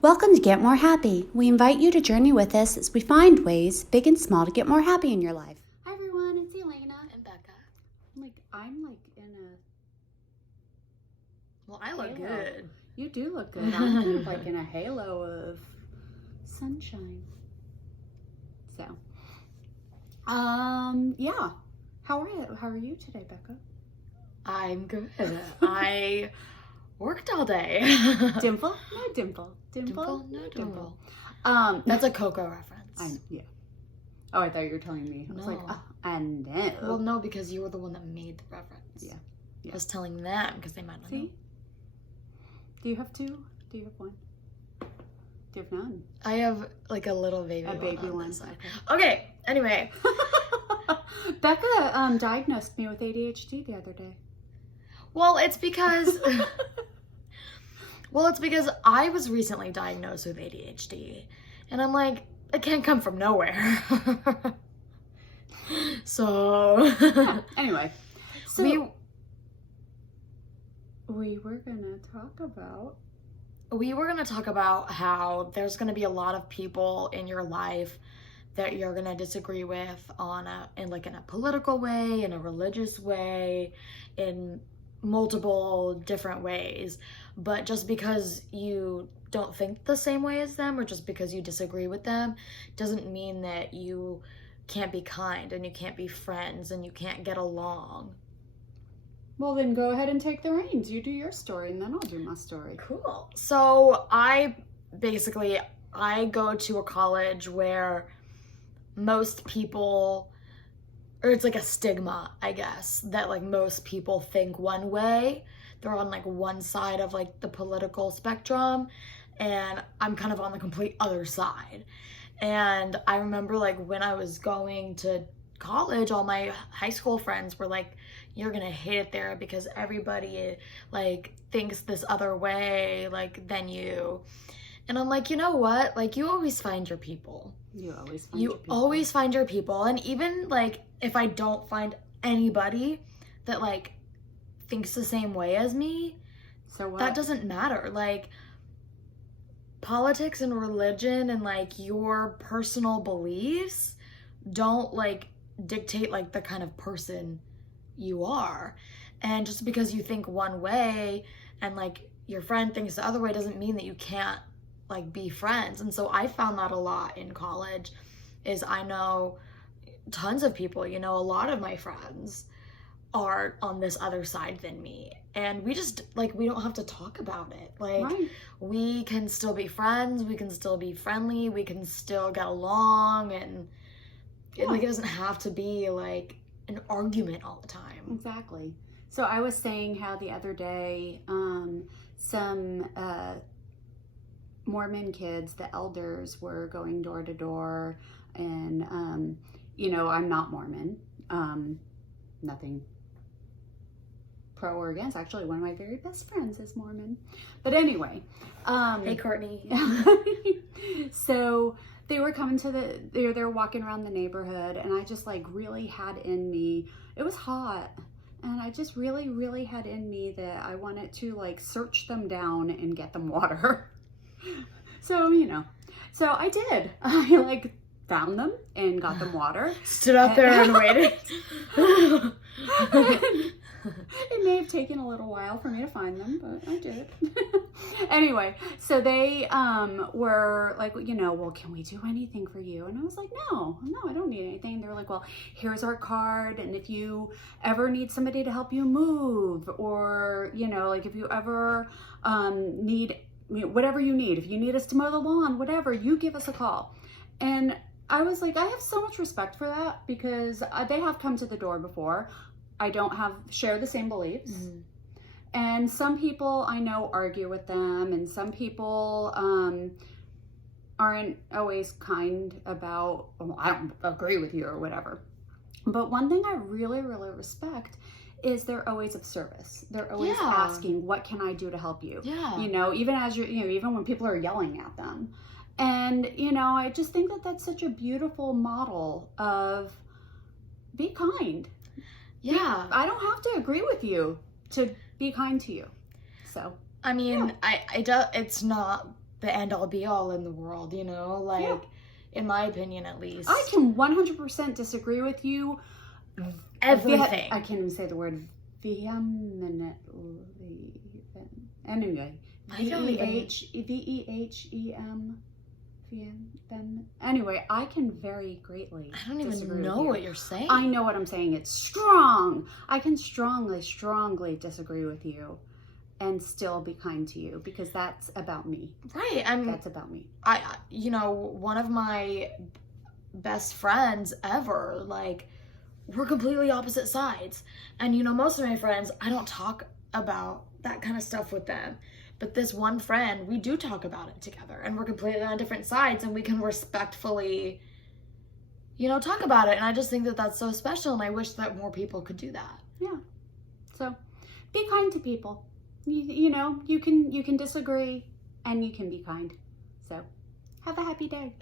Welcome to Get More Happy. We invite you to journey with us as we find ways, big and small, to get more happy in your life. Hi everyone, it's Elena. And Becca. I'm in a Well, I look halo. good. You do look good. I'm kind of like in a halo of sunshine. So, yeah. How are you today, Becca? I'm good. I worked all day. Dimple? No dimple. Dimple? No dimple. That's That's a Coco reference. yeah. Oh, I thought you were telling me. I was like, No. oh, I know. Well, no, because you were the one that made the reference. Yeah. I was telling them because they might not know. See? Do you have two? Do you have one? Do you have none? I have like a little baby A one baby on one. this side. Okay, anyway. Becca diagnosed me with ADHD the other day. Well, it's because I was recently diagnosed with ADHD. And I'm like, it can't come from nowhere. So Yeah, anyway, so we were gonna talk about talk about how there's gonna be a lot of people in your life that you're gonna disagree with in a political way, in a religious way, in multiple different ways. But just because you don't think the same way as them, or just because you disagree with them, doesn't mean that you can't be kind and you can't be friends and you can't get along. Well, then go ahead and take the reins. You do your story and then I'll do my story. Cool. So I go to a college where most people, or it's like a stigma, I guess, that like most people think one way. They're on like one side of like the political spectrum, and I'm kind of on the complete other side. And I remember like when I was going to college, all my high school friends were like, you're gonna hate it there because everybody like thinks this other way like than you. And I'm like, you know what? Like, you always find your people. You always find your people. And even like if I don't find anybody that like thinks the same way as me, so what? That doesn't matter. Like, politics and religion and like your personal beliefs don't like dictate like the kind of person you are. And just because you think one way and like your friend thinks the other way doesn't mean that you can't like be friends. And so I found that a lot in college. Is I know tons of people, a lot of my friends are on this other side than me, and we just like, we don't have to talk about it. Like, right. We can still be friends, we can still be friendly, we can still get along, and it doesn't have to be like an argument all the time. Exactly. So I was saying how the other day some Mormon kids, the elders, were going door to door, and I'm not Mormon. Nothing pro or against. Actually, one of my very best friends is Mormon. But anyway. Hey, Courtney. So they were coming they were walking around the neighborhood, and I just like really had in me, it was hot, and I just really, really had in me that I wanted to like search them down and get them water. So, so I did. I like found them and got them water. Stood out there and waited. It may have taken a little while for me to find them, but I did. Anyway, so they were like, well, can we do anything for you? And I was like, no, I don't need anything. They were like, well, here's our card, and if you ever need somebody to help you move, or like if you ever need whatever you need, if you need us to mow the lawn, whatever, you give us a call. And I was like, I have so much respect for that, because they have come to the door before. I don't share the same beliefs. Mm-hmm. And some people I know argue with them, and some people aren't always kind about, I don't agree with you or whatever. But one thing I really, really respect is they're always of service. They're always asking, what can I do to help you? Yeah. Even as even when people are yelling at them. And, I just think that that's such a beautiful model of be kind. Yeah. I don't have to agree with you to be kind to you. So, I mean, it's not the end all be all in the world, you know? Like, Yeah. in my opinion, at least. I can 100% disagree with you. Everything. I can't even say the word vehemently. Anyway, I don't even- VEHEM. Anyway, I can very greatly. I don't even disagree know with you. what you're saying. I know what I'm saying. It's strong. I can strongly disagree with you and still be kind to you because that's about me. Right. That's about me. You know, one of my best friends ever, like, we're completely opposite sides. And, you know, most of my friends, I don't talk about that kind of stuff with them. But this one friend, we do talk about it together. And we're completely on different sides. And we can respectfully, you know, talk about it. And I just think that that's so special. And I wish that more people could do that. Yeah. So be kind to people. You know, you can disagree and you can be kind. So have a happy day.